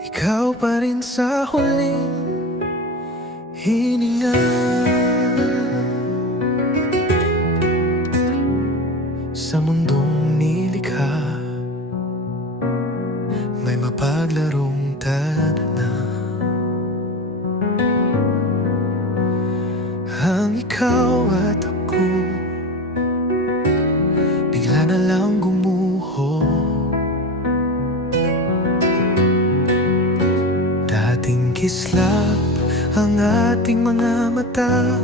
Ikaw pa rin sa huling hininga. Sa mundong nilikha, may mapaglarong tadhana. Ang ikaw at ako bigla na lang gumuho. Dating kislap ang ating mga mata,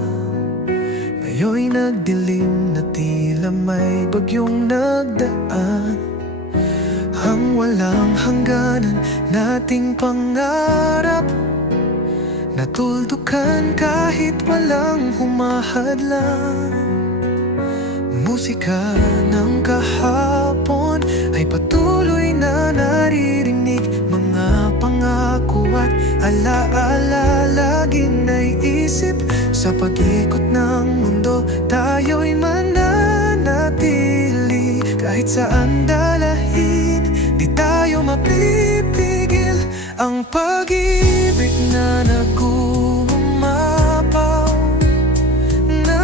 ngayon'y nagdilim na tila may bagyong nagdaan. Ang walang hangganan nating pangarap, natuldukan kahit walang humahadlang. Musika ng kahapon ay patuloy na naririnig, mga pangako at alaala laging naiisip. Sa pag-ikot ng mundo, tayo'y mananatili. Kahit saan dalahin, di tayo mapipigil. Ang pag-ibig na nagumapaw na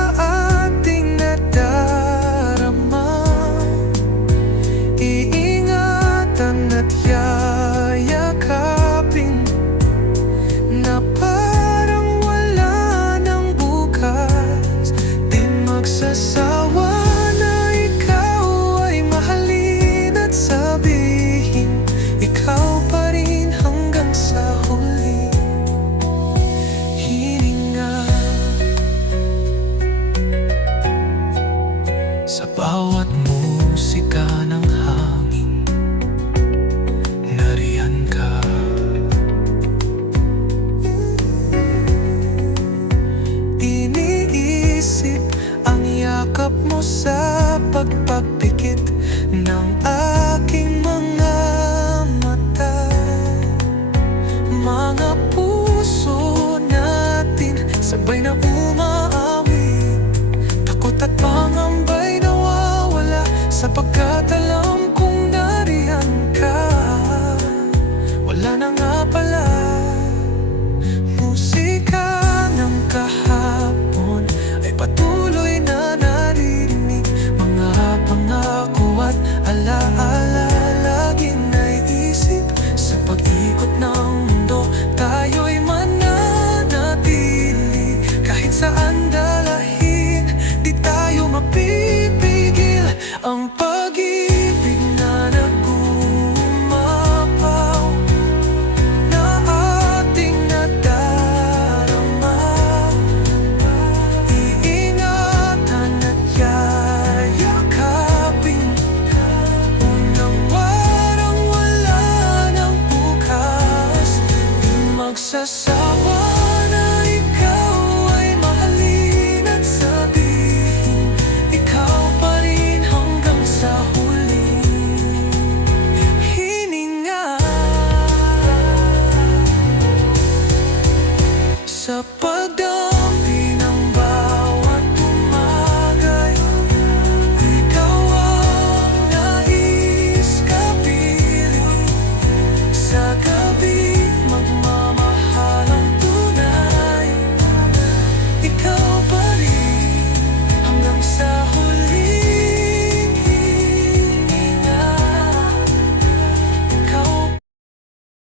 ating nadarama, iingatan at yayakapin na parang wala ng bukas. Di magsasawa na ikaw ay mahalin at sabihin ikaw pa rin hanggang sa huli hininga. Sa bawat musika ng hangin, nariyan ka. Iniisip ang yakap mo sa pagpapikit ng aking mga mata. Mga puso natin sabay na umaawit, takot at pangambay nawawala sapagkat